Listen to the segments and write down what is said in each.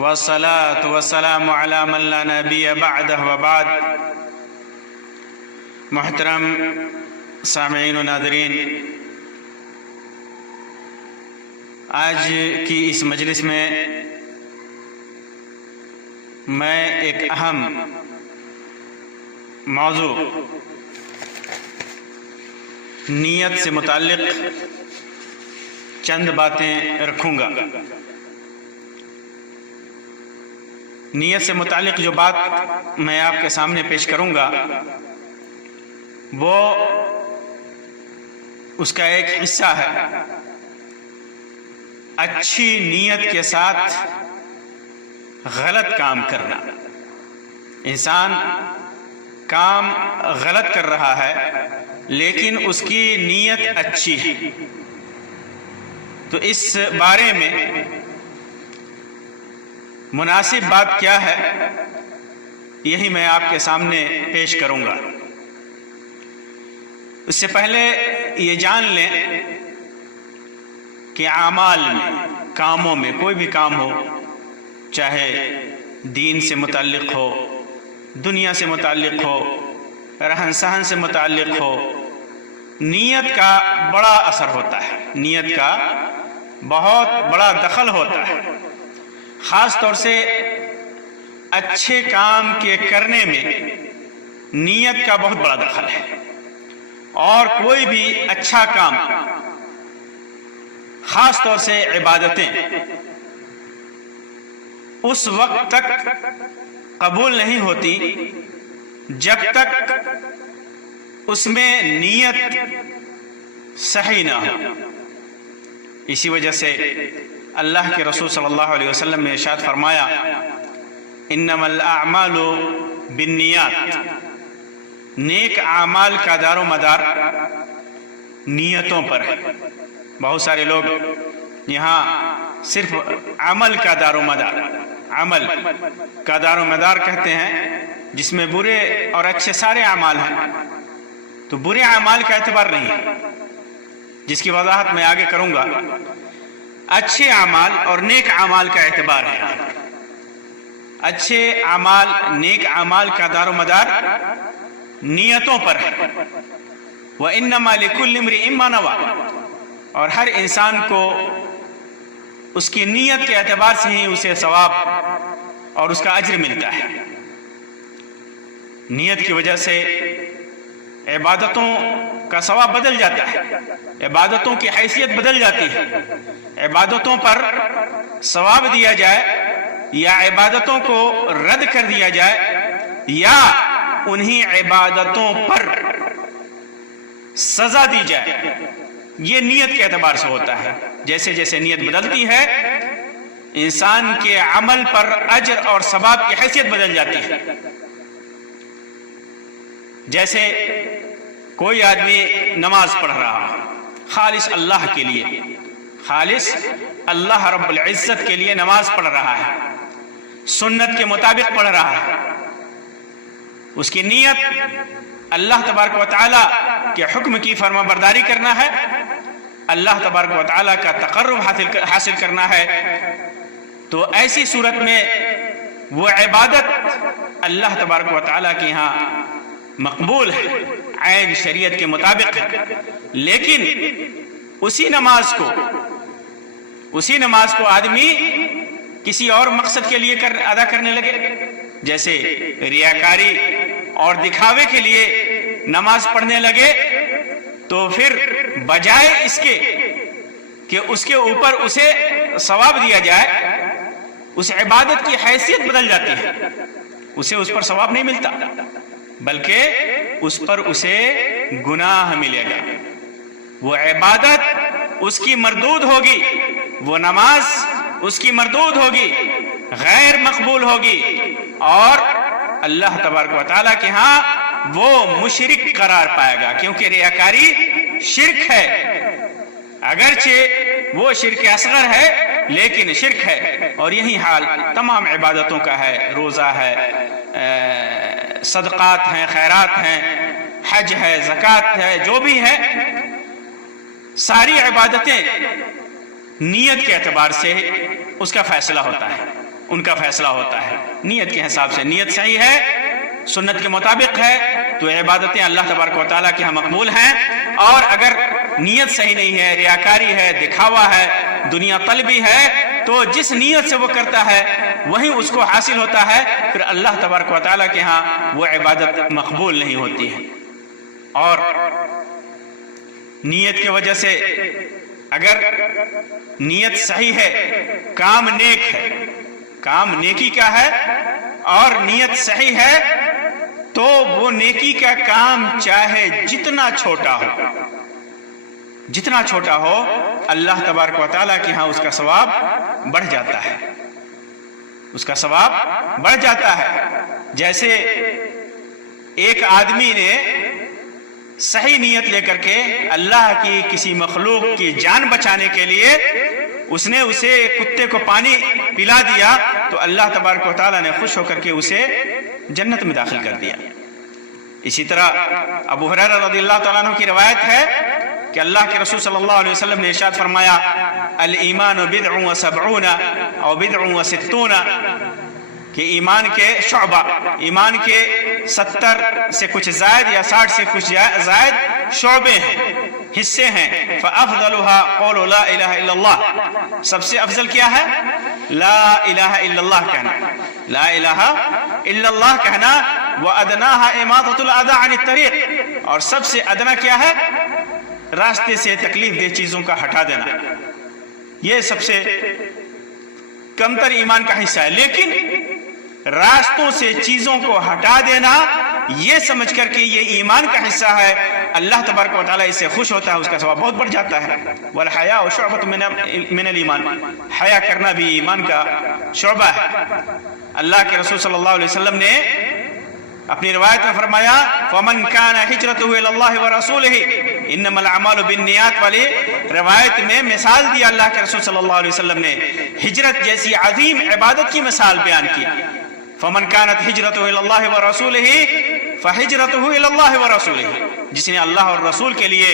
والصلاة والسلام على من لا نبی بعدہ وبعد۔ محترم سامعین و ناظرین، آج کی اس مجلس میں میں ایک اہم موضوع نیت سے متعلق چند باتیں رکھوں گا۔ نیت سے متعلق جو بات میں آپ کے سامنے پیش کروں گا وہ اس کا ایک حصہ ہے اچھی نیت کے ساتھ غلط کام کرنا۔ انسان کام غلط کر رہا ہے لیکن اس کی نیت اچھی ہے، تو اس بارے میں مناسب بات کیا ہے یہی میں آپ کے سامنے پیش کروں گا۔ اس سے پہلے یہ جان لیں کہ اعمال میں، کاموں میں، کوئی بھی کام ہو، چاہے دین سے متعلق ہو، دنیا سے متعلق ہو، رہن سہن سے متعلق ہو، نیت کا بڑا اثر ہوتا ہے، نیت کا بہت بڑا دخل ہوتا ہے۔ خاص طور سے اچھے کام کے کرنے میں نیت کا بہت بڑا دخل ہے، اور کوئی بھی اچھا کام، خاص طور سے عبادتیں، اس وقت تک قبول نہیں ہوتی جب تک اس میں نیت صحیح نہ ہو۔ اسی وجہ سے اللہ کے رسول صلی اللہ علیہ وسلم نے ارشاد فرمایا، انما الاعمال بالنیات، نیک اعمال کا دار و مدار نیتوں پر ہے۔ بہت سارے لوگ یہاں صرف عمل کا دار و مدار، عمل کا دار و مدار کہتے ہیں، جس میں برے اور اچھے سارے اعمال ہیں، تو برے اعمال کا اعتبار نہیں ہے، جس کی وضاحت میں آگے کروں گا۔ اچھے اعمال اور نیک اعمال کا اعتبار ہے۔ اچھے اعمال، نیک اعمال کا دار و مدار نیتوں پر ہے۔ وَإِنَّمَا لِكُلِّ امْرِئٍ مَّا نَوَىٰ، اور ہر انسان کو اس کی نیت کے اعتبار سے ہی اسے ثواب اور اس کا اجر ملتا ہے۔ نیت کی وجہ سے عبادتوں کا ثواب بدل جاتا ہے، عبادتوں کی حیثیت بدل جاتی ہے۔ عبادتوں پر ثواب دیا جائے یا عبادتوں کو رد کر دیا جائے، یا انہی عبادتوں پر سزا دی جائے، یہ نیت کے اعتبار سے ہوتا ہے۔ جیسے جیسے نیت بدلتی ہے، انسان کے عمل پر اجر اور ثواب کی حیثیت بدل جاتی ہے۔ جیسے کوئی آدمی نماز پڑھ رہا ہے خالص اللہ کے لیے، خالص اللہ رب العزت کے لیے نماز پڑھ رہا ہے، سنت کے مطابق پڑھ رہا ہے، اس کی نیت اللہ تبارک و تعالیٰ کے حکم کی فرما برداری کرنا ہے، اللہ تبارک و تعالیٰ کا تقرب حاصل کرنا ہے، تو ایسی صورت میں وہ عبادت اللہ تبارک و تعالیٰ کے ہاں مقبول ہے، عین شریعت کے مطابق ہے۔ لیکن اسی نماز کو آدمی کسی اور مقصد کے لیے ادا کرنے لگے، جیسے ریاکاری اور دکھاوے کے لیے نماز پڑھنے لگے، تو پھر بجائے اس کے کہ اس کے اوپر اسے ثواب دیا جائے، اس عبادت کی حیثیت بدل جاتی ہے، اسے اس پر ثواب نہیں ملتا، بلکہ اس پر اسے گناہ ملے گا۔ وہ عبادت اس کی مردود ہوگی، وہ نماز اس کی مردود ہوگی، غیر مقبول ہوگی، اور اللہ تبارک و تعالیٰ کے ہاں وہ مشرک قرار پائے گا، کیونکہ ریاکاری شرک ہے، اگرچہ وہ شرک اصغر ہے لیکن شرک ہے، اور یہی حال تمام عبادتوں کا ہے، روزہ ہے، صدقات ہیں، خیرات ہیں، حج ہے، زکوٰۃ ہے، جو بھی ہے، ساری عبادتیں نیت کے اعتبار سے اس کا فیصلہ ہوتا ہے، ان کا فیصلہ ہوتا ہے نیت کے حساب سے. نیت صحیح ہے، سنت کے مطابق ہے تو عبادتیں اللہ تبارک و تعالیٰ کے ہاں مقبول ہیں. اور اگر نیت صحیح نہیں ہے، ریاکاری ہے، دکھاوا ہے، دنیا طلبی ہے، تو جس نیت سے وہ کرتا ہے وہی اس کو حاصل ہوتا ہے، پھر اللہ تبارک و تعالیٰ کے ہاں وہ عبادت مقبول نہیں ہوتی ہے. اور نیت کی وجہ سے اگر نیت صحیح ہے، کام نیک ہے، کام نیکی کا ہے اور نیت صحیح ہے، تو وہ نیکی کا کام چاہے جتنا چھوٹا ہو، جتنا چھوٹا ہو، اللہ تبارک و تعالیٰ کے ہاں اس کا ثواب بڑھ جاتا ہے، اس کا ثواب بڑھ جاتا ہے. جیسے ایک آدمی نے صحیح نیت لے کر کے اللہ کی کسی مخلوق کی جان بچانے کے لیے اس نے اسے کتے کو پانی پلا دیا، تو اللہ تبارک و تعالیٰ نے خوش ہو کر کے اسے جنت میں داخل کر دیا. اسی طرح ابو ہریرہ رضی اللہ تعالیٰ عنہ کی روایت ہے کہ اللہ کے رسول صلی اللہ علیہ وسلم نے ارشاد فرمایا الایمان بدع و سبعون او بدع و ستون، کہ ایمان کے شعبہ، ایمان کے 70 سے کچھ زائد یا 60 سے کچھ زائد شعبے ہیں، حصے ہیں. فافضلها قول لا الہ الا اللہ، سب سے افضل کیا ہے؟ لا الہ الا اللہ کہنا، لا الہ الا اللہ کہنا. وادناها اماطۃ الاذى عن الطریق، اور سب سے ادنا کیا ہے؟ راستے سے تکلیف دہ چیزوں کا ہٹا دینا. یہ سب سے کمتر ایمان کا حصہ ہے. لیکن راستوں سے چیزوں کو ہٹا دینا یہ سمجھ کر کے یہ ایمان کا حصہ ہے، اللہ تبارک و تعالیٰ اس سے خوش ہوتا ہے، اس کا ثواب بہت بڑھ جاتا ہے. والحیاء شعبۃ من الایمان، حیا کرنا بھی ایمان کا شعبہ ہے. اللہ کے رسول صلی اللہ علیہ وسلم نے اپنی روایت میں فرمایا فمن کان ہجرتہ الی اللہ ورسولہ انما الاعمال بالنیات والی روایت میں مثال دی اللہ کے رسول صلی اللہ علیہ وسلم نے، ہجرت جیسی عظیم عبادت کی مثال بیان کی. فمن کانت ہجرتہ الی اللہ ورسولہ فہجرتہ الی اللہ ورسولہ، جس نے اللہ اور رسول کے لیے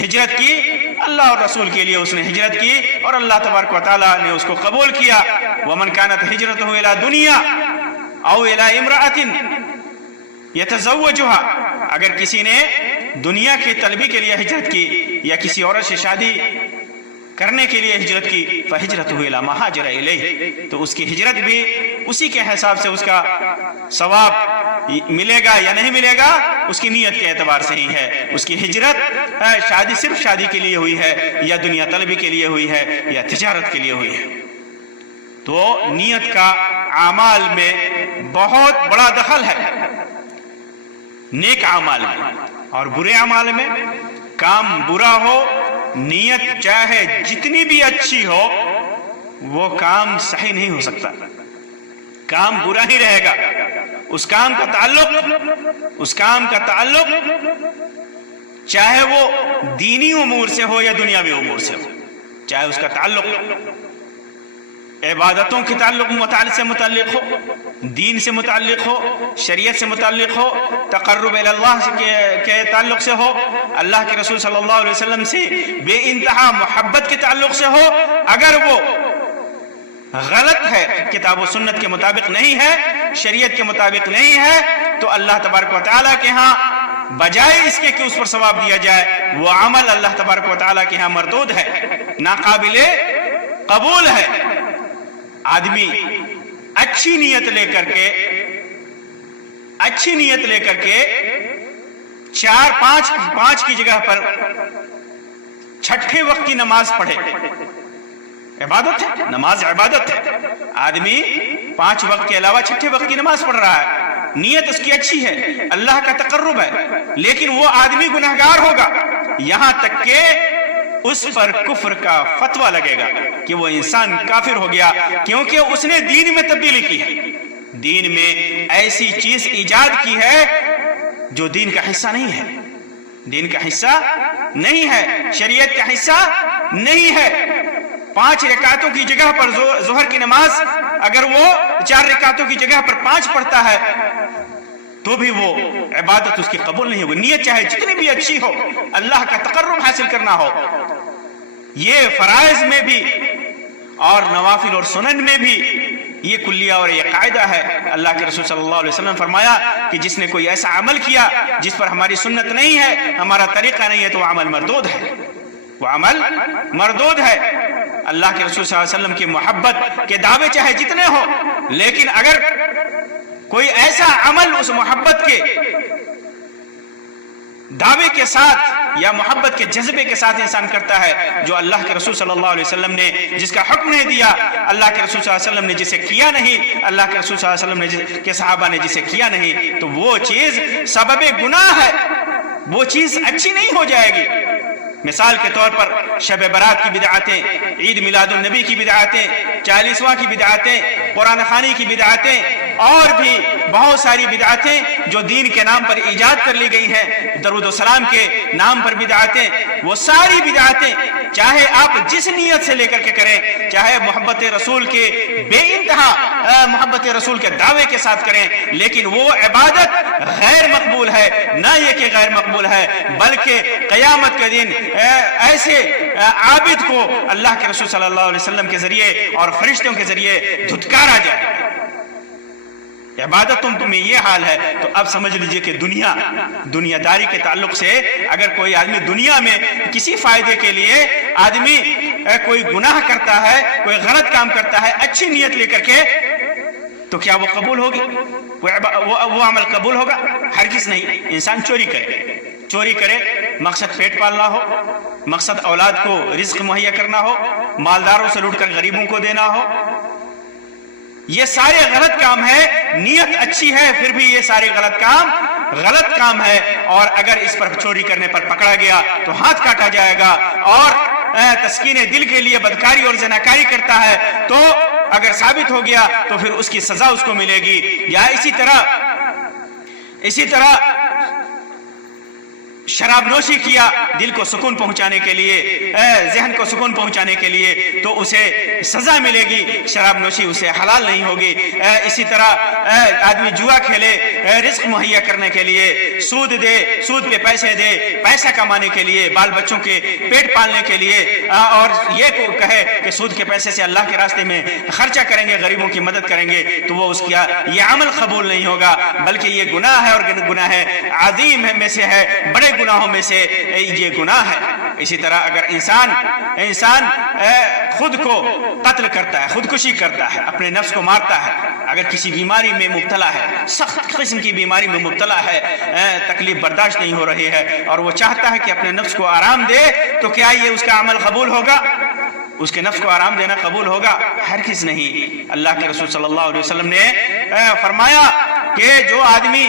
ہجرت کی، اللہ اور رسول کے لیے اس نے ہجرت کی اور اللہ تبارک و تعالیٰ نے اس کو قبول کیا. ومن کانت ہجرتہ الی دنیا او الی امرأۃ یتزوجها، اگر کسی نے دنیا کی طلبی کے لیے ہجرت کی یا کسی عورت سے شادی کرنے کے لیے ہجرت کی فہجرتہ الی ما ہاجر الیہ، تو اس کی ہجرت بھی اسی کے حساب سے اس کا ثواب ملے گا یا نہیں ملے گا اس کی نیت کے اعتبار سے ہی ہے. اس کی ہجرت شادی صرف شادی کے لیے ہوئی ہے یا دنیا طلبی کے لیے ہوئی ہے یا تجارت کے لیے ہوئی ہے. تو نیت کا اعمال میں بہت بڑا دخل ہے، نیک اعمال میں اور برے اعمال میں. کام برا ہو، نیت چاہے جتنی بھی اچھی ہو، وہ کام صحیح نہیں ہو سکتا، کام برا ہی رہے گا. اس کام کا تعلق چاہے وہ دینی امور سے ہو یا دنیاوی امور سے ہو، چاہے اس کا تعلق عبادتوں کے تعلق سے متعلق ہو، دین سے متعلق ہو، شریعت سے متعلق ہو، تقرب الی اللہ کے تعلق سے ہو، اللہ کے رسول صلی اللہ علیہ وسلم سے بے انتہا محبت کے تعلق سے ہو. اگر وہ غلط ہے، کتاب و سنت کے مطابق نہیں ہے، شریعت کے مطابق نہیں ہے، تو اللہ تبارک و تعالیٰ کے ہاں بجائے اس کے کہ اس پر ثواب دیا جائے، وہ عمل اللہ تبارک و تعالیٰ کے ہاں مردود ہے، ناقابل قبول ہے. آدمی اچھی نیت لے کر کے 4-5 کی جگہ پر چھٹے وقت کی نماز پڑھے، عبادت ہے، نماز عبادت ہے. آدمی 5 وقت کے علاوہ چھٹے وقت کی نماز پڑھ رہا ہے، نیت اس کی اچھی ہے، اللہ کا تقرب ہے، لیکن وہ آدمی گناہگار ہوگا یہاں تک کہ اس پر کفر کا فتویٰ لگے گا کہ وہ انسان کافر ہو گیا، کیونکہ اس نے دین میں تبدیلی کی ہے، دین میں ایسی چیز ایجاد کی ہے جو دین کا حصہ نہیں ہے، دین کا حصہ نہیں ہے، شریعت کا حصہ نہیں ہے. 5 رکعتوں کی جگہ پر ظہر کی نماز اگر وہ 4 رکعتوں کی جگہ پر 5 پڑھتا ہے تو بھی وہ عبادت اس کی قبول نہیں ہوگی. نیت چاہے جتنی بھی اچھی ہو، اللہ کا تقرب حاصل کرنا ہو، یہ فرائض میں بھی اور نوافل اور سنن میں بھی یہ کلیہ اور یہ قاعدہ ہے۔ اللہ کے رسول صلی اللہ علیہ وسلم نے فرمایا کہ جس نے کوئی ایسا عمل کیا جس پر ہماری سنت نہیں ہے، ہمارا طریقہ نہیں ہے، تو وہ عمل مردود ہے، وہ عمل مردود ہے۔ اللہ کے رسول صلی اللہ علیہ وسلم کی محبت کے دعوے چاہے جتنے ہو، لیکن اگر کوئی ایسا عمل اس محبت کے دعوے کے ساتھ یا محبت کے جذبے کے ساتھ انسان کرتا ہے جو اللہ کے رسول صلی اللہ علیہ وسلم نے جس کا حکم نہیں دیا، اللہ کے رسول صلی اللہ علیہ وسلم نے جسے کیا نہیں، اللہ کے رسول صلی اللہ علیہ وسلم کے صحابہ نے جسے کیا نہیں، تو وہ چیز سبب گناہ ہے، وہ چیز اچھی نہیں ہو جائے گی۔ مثال کے طور پر شب برات کی بدعتیں، عید میلاد النبی کی بدعتیں، 40واں کی بدعتیں، قرآن خوانی کی بدعتیں، اور بھی بہت ساری بدعتیں جو دین کے نام پر ایجاد کر لی گئی ہیں، درود و سلام کے نام پر بدعتیں، وہ ساری بدعتیں چاہے آپ جس نیت سے لے کر کے کریں، چاہے محبت رسول کے بے انتہا محبت رسول کے دعوے کے ساتھ کریں، لیکن وہ عبادت غیر مقبول ہے۔ نہ یہ کہ غیر مقبول ہے، بلکہ قیامت کے دن ایسے عابد کو اللہ کے رسول صلی اللہ علیہ وسلم کے ذریعے اور فرشتوں کے ذریعے دھتکارا جائے۔ عبادتوں میں یہ حال ہے، تو اب سمجھ لیجئے کہ دنیا داری کے تعلق سے اگر کوئی آدمی دنیا میں کسی فائدے کے لیے آدمی کوئی گناہ کرتا ہے، کوئی غلط کام کرتا ہے اچھی نیت لے کر کے، تو کیا وہ قبول ہوگی؟ وہ عمل قبول ہوگا؟ ہرگز نہیں۔ انسان چوری کرے، مقصد پیٹ پالنا ہو، مقصد اولاد کو رزق مہیا کرنا ہو، مالداروں سے لوٹ کر غریبوں کو دینا ہو، یہ سارے غلط کام ہے۔ نیت اچھی ہے پھر بھی یہ سارے غلط کام ہے، اور اگر اس پر چوری کرنے پر پکڑا گیا تو ہاتھ کاٹا جائے گا، اور تسکین دل کے لیے بدکاری اور زناکاری کرتا ہے تو اگر ثابت ہو گیا تو پھر اس کی سزا اس کو ملے گی۔ یا اسی طرح شراب نوشی کیا دل کو سکون پہنچانے کے لیے، ذہن کو سکون پہنچانے کے لیے، تو اسے سزا ملے گی، شراب نوشی اسے حلال نہیں ہوگی۔ اسی طرح آدمی جوا کھیلے رزق مہیا کرنے کے لیے، سود پہ پیسے دے، پیسہ کمانے کے لیے، بال بچوں کے پیٹ پالنے کے لیے، اور یہ کہے کہ سود کے پیسے سے اللہ کے راستے میں خرچہ کریں گے، غریبوں کی مدد کریں گے، تو وہ اس کا یہ عمل قبول نہیں ہوگا، بلکہ یہ گناہ ہے، اور گناہ ہے عظیم میں سے ہے، بڑے گناہوں میں سے یہ گناہ ہے۔ اسی طرح اگر انسان خود کو قتل کرتا ہے، خودکشی کرتا ہے، اپنے نفس کو مارتا ہے، اگر کسی بیماری میں مبتلا ہے، سخت قسم کی بیماری میں مبتلا ہے، تکلیف برداشت نہیں ہو رہی ہے، اور وہ چاہتا ہے کہ اپنے نفس کو آرام دے، تو کیا یہ اس کا عمل قبول ہوگا؟ اس کے نفس کو آرام دینا قبول ہوگا؟ ہرگز نہیں۔ اللہ کے رسول صلی اللہ علیہ وسلم نے فرمایا کہ جو آدمی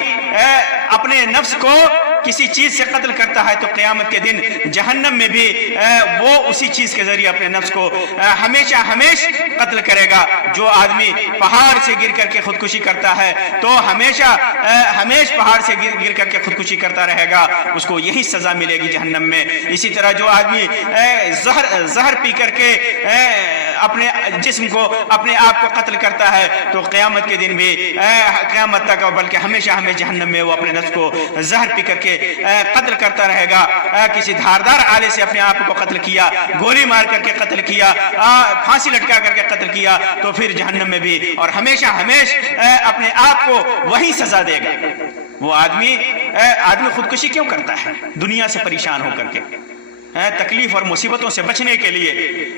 اپنے نفس کو کسی چیز سے قتل کرتا ہے تو قیامت کے دن جہنم میں بھی وہ اسی چیز کے ذریعے اپنے نفس کو ہمیشہ قتل کرے گا۔ جو آدمی پہاڑ سے گر کر کے خودکشی کرتا ہے تو ہمیشہ پہاڑ سے گر کر کے خودکشی کرتا رہے گا، اس کو یہی سزا ملے گی جہنم میں۔ اسی طرح جو آدمی زہر پی کر کے اپنے جسم کو، اپنے آپ کو قتل کرتا ہے تو قیامت کے دن بھی، قیامت تک بلکہ ہمیشہ جہنم میں وہ اپنے نفس کو زہر پی کر کے قتل کرتا رہے گا۔ کسی دھاردار آلے سے اپنے آپ کو قتل کیا، گولی مار کر کے قتل کیا، پھانسی لٹکا کر کے قتل کیا، تو پھر جہنم میں بھی اور ہمیشہ اپنے آپ کو وہی سزا دے گا۔ وہ آدمی خودکشی کیوں کرتا ہے؟ دنیا سے پریشان ہو کر کے، تکلیف اور مصیبتوں سے بچنے کے لیے،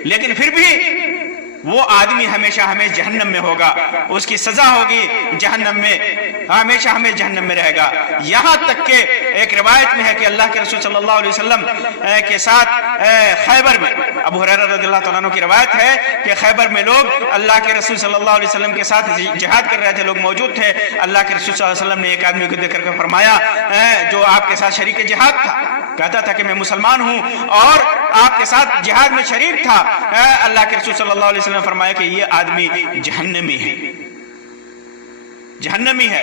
لیکن پھر بھی وہ آدمی ہمیشہ جہنم میں ہوگا، اس کی سزا ہوگی جہنم میں، ہمیشہ جہنم میں رہے گا۔ یہاں تک کہ ایک روایت میں ہے کہ اللہ کے رسول صلی اللہ علیہ وسلم کے ساتھ خیبر میں، ابو ہریرہ رضی اللہ تعالیٰ عنہ کی روایت ہے کہ خیبر میں لوگ اللہ کے رسول صلی اللہ علیہ وسلم کے ساتھ جہاد کر رہے تھے، لوگ موجود تھے۔ اللہ کے رسول صلی اللہ علیہ وسلم نے ایک آدمی کو دیکھ کر کے فرمایا جو آپ کے ساتھ شریک جہاد تھا، کہتا تھا کہ میں مسلمان ہوں اور آپ کے ساتھ جہاد میں شریک تھا۔ اللہ کے رسول صلی اللہ علیہ وسلم نے فرمایا کہ یہ آدمی جہنمی ہے۔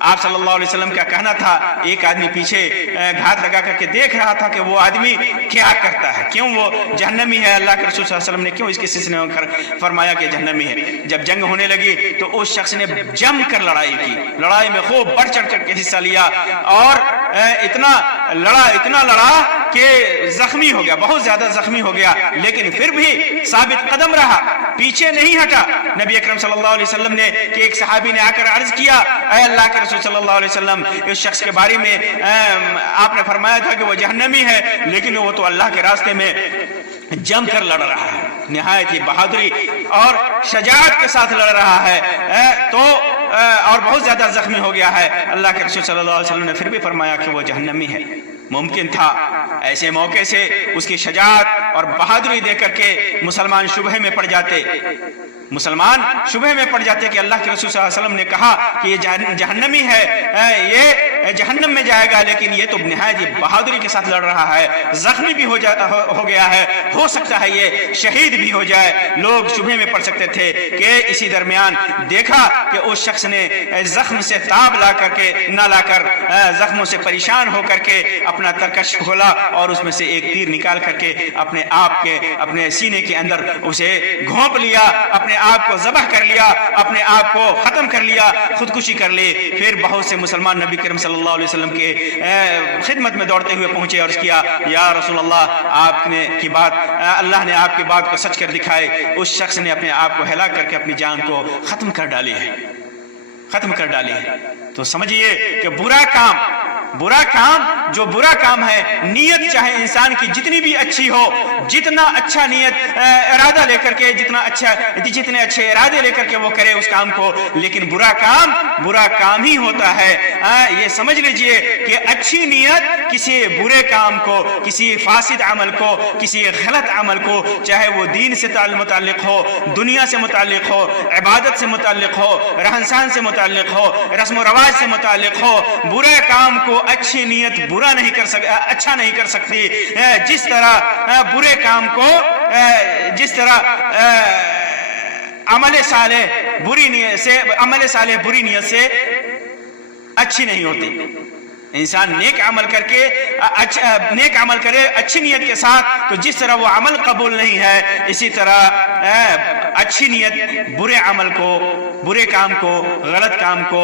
آپ صلی اللہ علیہ وسلم کا کہنا تھا، ایک آدمی پیچھے گھات لگا کر کے دیکھ رہا تھا کہ وہ آدمی کیا کرتا ہے، کیوں وہ جہنمی ہے۔ اللہ کے رسول صلی اللہ علیہ وسلم نے کیوں اس کے سلسلے میں فرمایا کہ جہنمی ہے؟ جب جنگ ہونے لگی تو اس شخص نے جم کر لڑائی کی، لڑائی میں خوب بڑھ چڑھ کر کے حصہ لیا، اور اتنا لڑا کہ زخمی ہو گیا، بہت زیادہ زخمی ہو گیا، لیکن پھر بھی ثابت قدم رہا، پیچھے نہیں ہٹا۔ نبی اکرم صلی اللہ علیہ وسلم نے کہ ایک صحابی نے آ کر عرض کیا، اے اللہ کے رسول صلی اللہ علیہ وسلم، اس شخص کے بارے میں آپ نے فرمایا تھا کہ وہ جہنمی ہے، لیکن وہ تو اللہ کے راستے میں جم کر لڑ رہا ہے، نہایت ہی بہادری اور شجاعت کے ساتھ لڑ رہا ہے، تو اور بہت زیادہ زخمی ہو گیا ہے۔ اللہ کے رسول صلی اللہ علیہ وسلم نے پھر بھی فرمایا کہ وہ جہنمی ہے۔ ممکن تھا ایسے موقع سے اس کی شجاعت اور بہادری دے کر کے مسلمان شبہ میں پڑ جاتے، کہ اللہ کے رسول صلی اللہ علیہ وسلم نے کہا کہ یہ جہنمی ہے، یہ جہنم میں جائے گا، لیکن یہ تو نہایت بہادری کے ساتھ لڑ رہا ہے، زخمی بھی ہو گیا ہے، ہو سکتا ہے یہ شہید بھی ہو جائے۔ لوگ شبہ میں پڑ سکتے تھے کہ اسی درمیان دیکھا کہ اس شخص نے زخم سے تاب نہ لا کر زخموں سے پریشان ہو کر کے اپنا ترکش کھولا اور اس میں سے ایک تیر نکال کر کے اپنے سینے کے اندر اسے گھونپ لیا، اپنے آپ کو ذبح کر لیا، اپنے آپ کو ختم کر لیا، خودکشی کر لی۔ پھر بہت سے مسلمان نبی کریم صلی اللہ علیہ وسلم کے خدمت میں دوڑتے ہوئے پہنچے اور کیا، یا رسول اللہ، اللہ نے آپ کی بات کو سچ کر دکھائے، اس شخص نے اپنے آپ کو ہلاک کر کے اپنی جان کو ختم کر ڈالی ہے۔ تو سمجھئے کہ برا کام ہے، نیت چاہے انسان کی جتنی بھی اچھی ہو، جتنا اچھا نیت ارادہ لے کر کے، جتنے اچھے ارادے لے کر کے وہ کرے اس کام کو، لیکن برا کام ہی ہوتا ہے۔ یہ سمجھ لیجئے کہ اچھی نیت کسی برے کام کو، کسی فاسد عمل کو، کسی غلط عمل کو، چاہے وہ دین سے متعلق ہو، دنیا سے متعلق ہو، عبادت سے متعلق ہو، رہن سہن سے متعلق ہو، رسم و رواج سے متعلق ہو، برے کام کو اچھی نیت اچھا نہیں کر سکتی۔ جس طرح برے کام کو، جس طرح عمل صالح بری نیت سے اچھی نہیں ہوتی۔ انسان نیک عمل کرے اچھی نیت کے ساتھ، تو جس طرح وہ عمل قبول نہیں ہے، اسی طرح اچھی نیت برے کام کو، غلط کام کو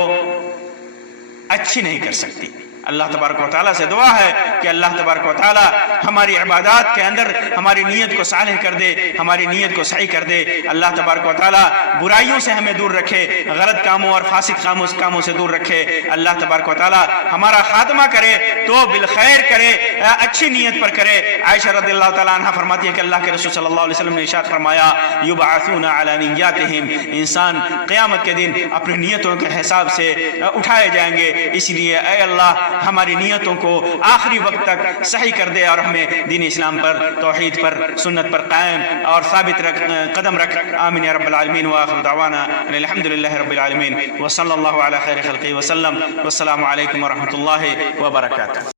اچھی نہیں کر سکتی۔ اللہ تبارک و تعالیٰ سے دعا ہے کہ اللہ تبارک و تعالیٰ ہماری عبادات کے اندر ہماری نیت کو صالح کر دے، ہماری نیت کو صحیح کر دے۔ اللہ تبارک و تعالیٰ برائیوں سے ہمیں دور رکھے، غلط کاموں اور فاسد کاموں سے دور رکھے۔ اللہ تبارک و تعالیٰ ہمارا خاتمہ کرے تو بالخیر کرے، اچھی نیت پر کرے۔ عائشہ رضی اللہ تعالیٰ عنہ فرماتی ہے کہ اللہ کے رسول صلی اللہ علیہ وسلم نے ارشاد فرمایا، یبعثون علی نیاتہم، انسان قیامت کے دن اپنی نیتوں کے حساب سے اٹھائے جائیں گے۔ اس لیے اے اللہ ہماری نیتوں کو آخری وقت تک صحیح کر دے اور ہمیں دین اسلام پر، توحید پر، سنت پر قائم اور ثابت قدم رکھ۔ آمین یا رب العالمین، وآخر دعوانا الحمدللہ رب العالمین، وصلی اللہ علی خیر خلقہ وسلم، والسلام علیکم ورحمۃ اللہ وبرکاتہ۔